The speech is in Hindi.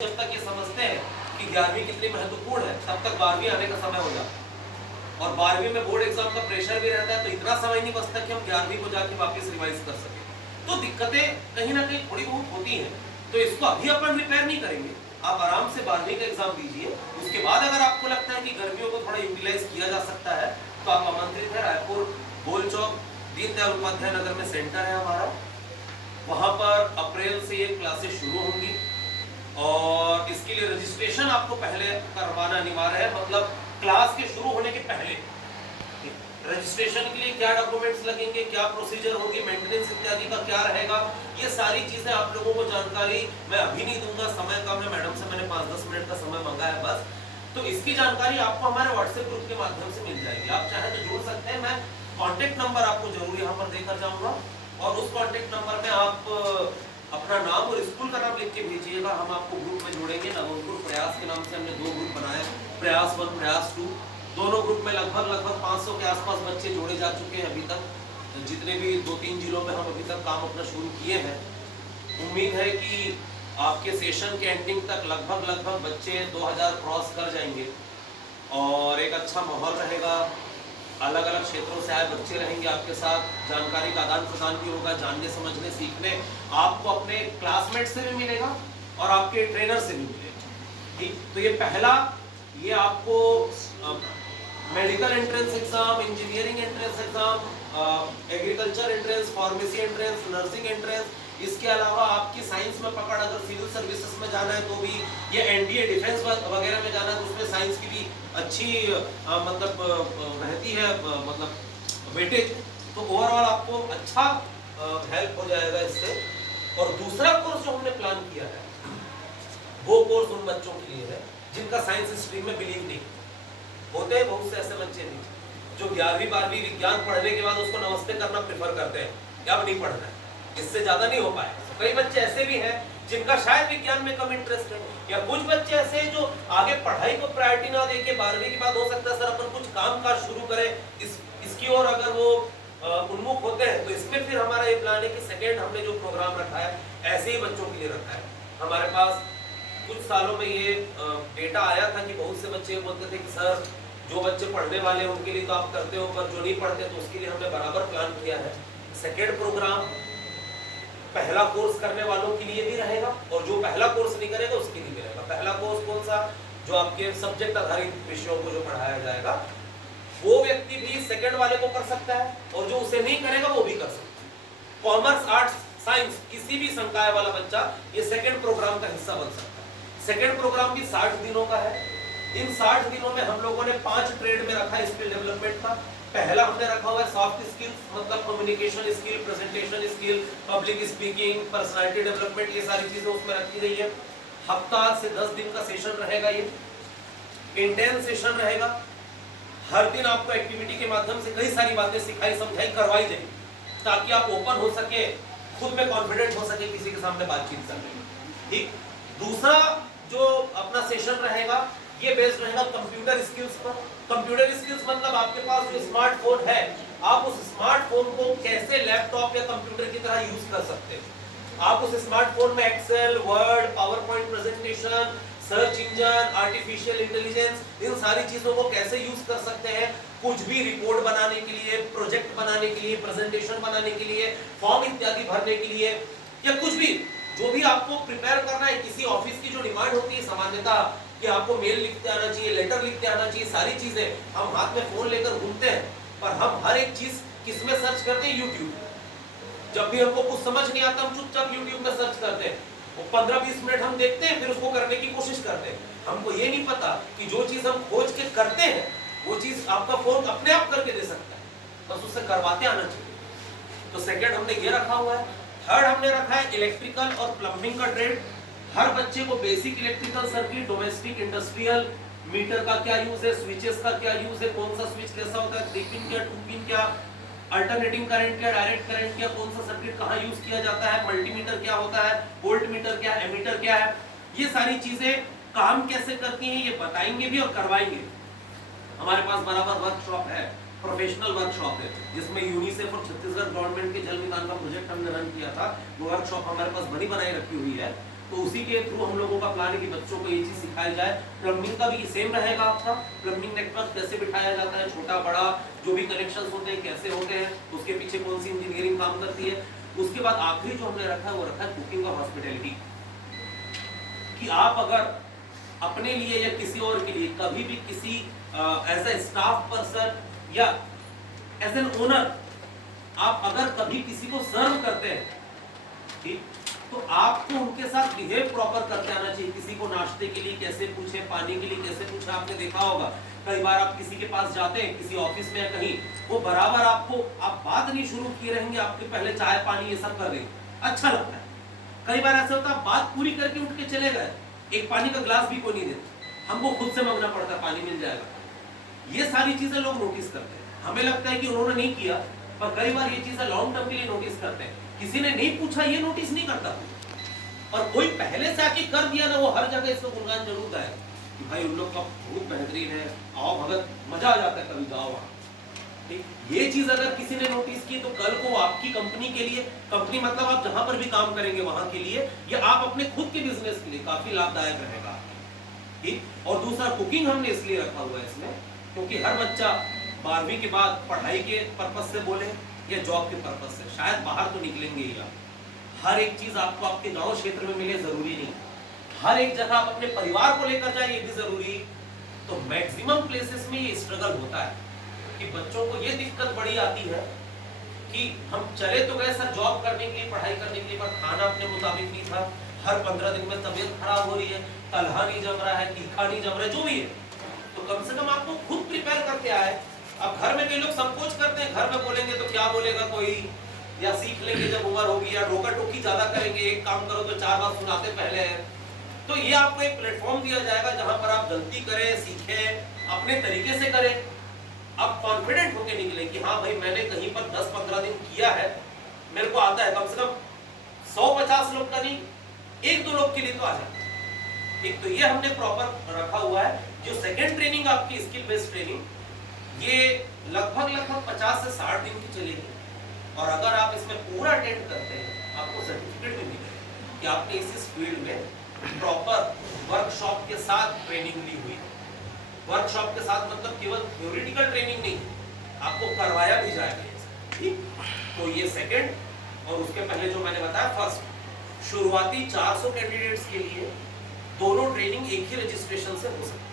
जब तक ये समझते हैं कि 11वीं कितनी महत्वपूर्ण है तब तक 12वीं आने का समय हो जाता और 12वीं में बोर्ड एग्जाम का प्रेशर भी रहता है, तो इतना समय नहीं बचता कि हम 11वीं को जाके वापस रिवाइज कर सके। तो दिक्कतें कहीं ना कहीं थोड़ी बहुत होती हैं, तो इसको अभी अपन रिपेयर नहीं करेंगे। आप आराम से 12वीं का एग्जाम दीजिए, उसके बाद अगर आपको लगता है कि गर्मियों को थोड़ा यूटिलाइज किया जा सकता है तो आप आमंत्रित है। रायपुर गोल चौक दीनदयाल उपाध्याय नगर में सेंटर है हमारा, वहां पर अप्रैल से ये क्लासेस शुरू होंगी और इसके लिए रजिस्ट्रेशन आपको पहले करवाना अनिवार्य है, मतलब क्लास के शुरू होने के पहले। रजिस्ट्रेशन के लिए क्या डॉक्यूमेंट्स लगेंगे, क्या प्रोसीजर होगी, मेंटेनेंस इत्यादि का क्या रहेगा, ये सारी चीजें आप लोगों को जानकारी मैं अभी नहीं दूंगा, समय कम है, मैडम से मैंने 5-10 मिनट का समय मांगा है बस। तो इसकी जानकारी आपको हमारे व्हाट्सएप ग्रुप के माध्यम से मिल जाएगी, आप चाहे तो जुड़ सकते हैं। मैं कॉन्टेक्ट नंबर आपको जरूर यहाँ पर देकर जाऊंगा और उस कॉन्टेक्ट नंबर में आप अपना नाम और स्कूल का नाम लिख के भेजिएगा, हम आपको ग्रुप में जोड़ेंगे। नवंकुर प्रयास के नाम से हमने 2 ग्रुप बनाए, प्रयास 1 प्रयास 2। दोनों ग्रुप में लगभग 500 के आसपास बच्चे जोड़े जा चुके हैं अभी तक, जितने भी 2-3 जिलों में हम अभी तक काम अपना शुरू किए हैं। उम्मीद है कि आपके सेशन के एंडिंग तक लगभग बच्चे 2000 क्रॉस कर जाएंगे और एक अच्छा माहौल रहेगा। अलग अलग क्षेत्रों से आए बच्चे रहेंगे आपके साथ, जानकारी का आदान प्रदान भी होगा, जानने समझने सीखने आपको अपने क्लासमेट से भी मिलेगा और आपके ट्रेनर से भी मिलेगा। ठीक, तो ये पहला, ये आपको medical entrance exam, engineering entrance exam, agriculture entrance, pharmacy entrance, nursing entrance, इसके अलावा आपकी साइंस में पकड़ अगर सिविल सर्विसेज में जाना है तो भी, ये एनडीए डिफेंस वगैरह में जाना है तो उसमें साइंस की भी अच्छी मतलब रहती है, मतलब वेटेज, तो ओवरऑल आपको अच्छा हेल्प हो जाएगा इससे। और दूसरा कोर्स जो हमने प्लान किया है वो कोर्स उन बच्चों के लिए है जिनका साइंस स्ट्रीम में बिलीव नहीं होते हैं। बहुत से ऐसे बच्चे नहीं जो 11वीं 12वीं विज्ञान पढ़ने के बाद उसको नमस्ते करना प्रेफर करते हैं कि अब नहीं पढ़ना है, इससे ज्यादा नहीं हो पाए। कई बच्चे ऐसे भी हैं जिनका शायद विज्ञान में कम इंटरेस्ट है, या कुछ बच्चे ऐसे हैं जो आगे पढ़ाई को प्रायोरिटी ना देके 12वीं के बाद हो सकता है सर अपन कुछ काम काज शुरू करें इसकी ओर अगर वो उन्मुख होते हैं, तो इसमें फिर हमारा ये प्लान है कि सेकेंड हमने जो प्रोग्राम रखा है ऐसे ही बच्चों के लिए रखा है। हमारे पास कुछ सालों में ये डेटा आया था कि बहुत से बच्चे बोलते थे कि सर जो बच्चे पढ़ने वाले हैं उनके लिए तो आप करते हो, पर जो नहीं पढ़ते तो उसके लिए हमने बराबर प्लान किया है। सेकेंड प्रोग्राम पहला कोर्स करने वालों के लिए भी रहेगा और जो पहला कोर्स नहीं करेगा उसके लिए भी रहेगा। पहला कोर्स कौन सा, जो आपके सब्जेक्ट आधारित विषयों को जो पढ़ाया जाएगा वो व्यक्ति भी सेकंड वाले को कर सकता है और जो उसे नहीं करेगा वो भी कर सकता है। कॉमर्स, आर्ट्स, साइंस किसी भी संकाय वाला बच्चा ये सेकंड प्रोग्राम का हिस्सा बन सकता है। सेकंड प्रोग्राम भी 60 दिनों का है। इन 60 दिनों में हम लोगों ने 5 ट्रेड में रखा है स्किल डेवलपमेंट का। पहला हमने रखा हुआ है सॉफ्ट स्किल्स, मतलब communication skill, presentation skill, public speaking, personality development, ये सारी चीजें उसमें रखी गई है। हफ्ता से 10 दिन का सेशन रहेगा, ये इंटेंस सेशन रहेगा। हर दिन आपको एक्टिविटी के माध्यम से कई सारी बातें सिखाई समझाई करवाई जाएगी ताकि आप ओपन हो सके, खुद में कॉन्फिडेंट हो सके किसी के सामने बातचीत करने। ठीक, दूसरा जो अपना सेशन रहेगा ये बेस्ड रहेगा कंप्यूटर स्किल्स पर। कंप्यूटर स्किल्स मतलब आपके पास जो स्मार्टफोन है आप उस स्मार्टफोन को कैसे लैपटॉप या कंप्यूटर की तरह यूज कर सकते हैं। आप उस स्मार्टफोन में Excel, Word, PowerPoint presentation, search engine, artificial intelligence, इन सारी चीजों को कैसे यूज कर सकते हैं। कुछ भी रिपोर्ट बनाने के लिए, प्रोजेक्ट बनाने के लिए, प्रेजेंटेशन बनाने के लिए, फॉर्म इत्यादि भरने के लिए, या कुछ भी जो भी आपको प्रिपेयर करना है। किसी ऑफिस की जो डिमांड होती है सामान्यतः कि आपको मेल लिखते आना चाहिए, लेटर लिखते आना चाहिए, सारी चीजें हम हाथ में फोन लेकर घूमते हैं, पर हम हर एक चीज किसमें सर्च करते हैं, यूट्यूब। जब भी हमको कुछ समझ नहीं आता हम चुपचाप यूट्यूब में सर्च करते हैं, वो 15-20 मिनट हम देखते हैं, फिर उसको करने की कोशिश करते हैं। हमको ये नहीं पता कि जो चीज हम खोज के करते हैं वो चीज आपका फोन अपने आप करके दे सकता है, बस उससे करवाते आना चाहिए। तो सेकेंड हमने ये रखा हुआ है। थर्ड हमने रखा है इलेक्ट्रिकल और प्लम्बिंग का ट्रेड। हर बच्चे को basic electrical circuit, domestic, industrial, meter का क्या यूज है, स्विचेस का क्या यूज है, कौन सा स्विच कैसा होता है, 3 पिन क्या, 2 पिन क्या, अल्टरनेटिंग करंट क्या, डायरेक्ट करंट क्या, कौन सा सर्किट कहाँ यूज किया जाता है, मल्टीमीटर क्या होता है, वोल्ट मीटर क्या, एमीटर क्या है, ये सारी चीजें काम कैसे करती हैं ये बताएंगे भी और करवाएंगे। हमारे पास बराबर वर्कशॉप है, प्रोफेशनल वर्कशॉप है, जिसमें यूनिसेफ और छत्तीसगढ़ गवर्नमेंट के जल निदान का प्रोजेक्ट हमने रन किया था। वो वर्कशॉप हमारे पास बनी बनाई रखी हुई है तो उसी के थ्रू हम लोगों का प्लान है कि बच्चों को ये चीज सिखाई जाए। प्लम्बिंग का भी सेम रहेगा आपका, प्लम्बिंग नेटवर्क कैसे बिठाया जाता है, छोटा बड़ा जो भी कनेक्शंस होते हैं कैसे होते हैं, उसके पीछे कौन सी इंजीनियरिंग काम करती है। उसके बाद आखिरी जो हमने रखा है वो रखा है कुकिंग और हॉस्पिटैलिटी, कि आप अगर अपने लिए या किसी और के लिए कभी भी किसी एज ए स्टाफ पर्सन या एज एन ओनर आप अगर कभी किसी को सर्व करते हैं, ठीक, तो आपको उनके साथ बिहेव प्रॉपर करते आना चाहिए। किसी को नाश्ते के लिए कैसे पूछे, पानी के लिए कैसे पूछे, आपने देखा होगा कई बार आप किसी के पास जाते हैं, किसी ऑफिस में या कहीं, वो बराबर आपको, आप बात नहीं शुरू किए रहेंगे, आपके पहले चाय पानी ये सब कर देंगे, अच्छा लगता है। कई बार ऐसा होता है बात पूरी करके उठ के चले गए, एक पानी का ग्लास भी कोई नहीं देता, हमको खुद से मांगना पड़ता है पानी मिल जाएगा। ये सारी चीजें लोग नोटिस करते हैं, हमें लगता है कि उन्होंने नहीं किया, पर कई बार ये चीजें लॉन्ग टर्म के लिए नोटिस करते हैं। किसी ने नहीं पूछा ये नोटिस नहीं करता, और कोई पहले से आके कर दिया ना, वो हर जगह इसको गुणगान जरूर गाए कि भाई उन लोग का बहुत बेहतरीन है, आओ भगत, मजा आ जाता है कभी जाओ वहां। ठीक, ये चीज अगर किसी ने नोटिस की तो कल को आपकी कंपनी के लिए, कंपनी मतलब आप जहां पर भी काम करेंगे वहां के लिए, या आप अपने खुद के बिजनेस के लिए काफी लाभदायक रहेगा। ठीक, और दूसरा कुकिंग हमने इसलिए रखा हुआ है इसमें क्योंकि हर बच्चा 12वीं के बाद पढ़ाई के पर्पस से बोले या जॉब के पर्पस से, शायद बाहर तो निकलेंगे ही आप, हर एक चीज आपको आपके गांव क्षेत्र में मिले जरूरी नहीं, हर एक जगह आप अपने परिवार को लेकर जाए ये भी जरूरी। तो मैक्सिमम प्लेसेस में ये स्ट्रगल होता है कि बच्चों को ये दिक्कत बड़ी आती है कि हम चले तो गए सर जॉब करने के लिए, पढ़ाई करने के लिए, पर खाना अपने मुताबिक नहीं था, हर 15 दिन में तबीयत खराब हो रही है, तलहा नहीं जम रहा है, तीखा नहीं जम रहा है, जो भी है, तो कम से कम आपको खुद प्रिपेयर करके आए। अब घर में कई लोग संकोच करते हैं, घर में बोलेंगे तो क्या बोलेगा कोई, या सीख लेंगे जब उम्र होगी, या रोका टोकी ज्यादा करेंगे, एक काम करो तो 4 बार सुनाते पहले है। तो ये आपको एक प्लेटफॉर्म दिया जाएगा जहां पर आप गलती करें, सीखें, अपने तरीके से करें, आप कॉन्फिडेंट होकर निकले कि हाँ भाई मैंने कहीं पर 10-15 दिन किया है, मेरे को आता है, कम से कम 100-50 लोग का नहीं, 1-2 लोग के लिए तो आ जाए। एक तो ये हमने प्रॉपर रखा हुआ है। जो सेकेंड ट्रेनिंग आपकी स्किल बेस्ड ट्रेनिंग, ये लगभग 50 से 60 दिन की चलेगी, और अगर आप इसमें पूरा अटेंड करते हैं आपको सर्टिफिकेट भी मिलेगा कि आपने इस फील्ड में प्रॉपर वर्कशॉप के साथ ट्रेनिंग ली हुई है। वर्कशॉप के साथ मतलब केवल थ्योरेटिकल ट्रेनिंग नहीं, आपको करवाया भी जाएगा। ठीक, तो ये सेकंड, और उसके पहले जो मैंने बताया फर्स्ट, शुरुआती 400 कैंडिडेट्स के लिए दोनों ट्रेनिंग एक ही रजिस्ट्रेशन से हो सकती है।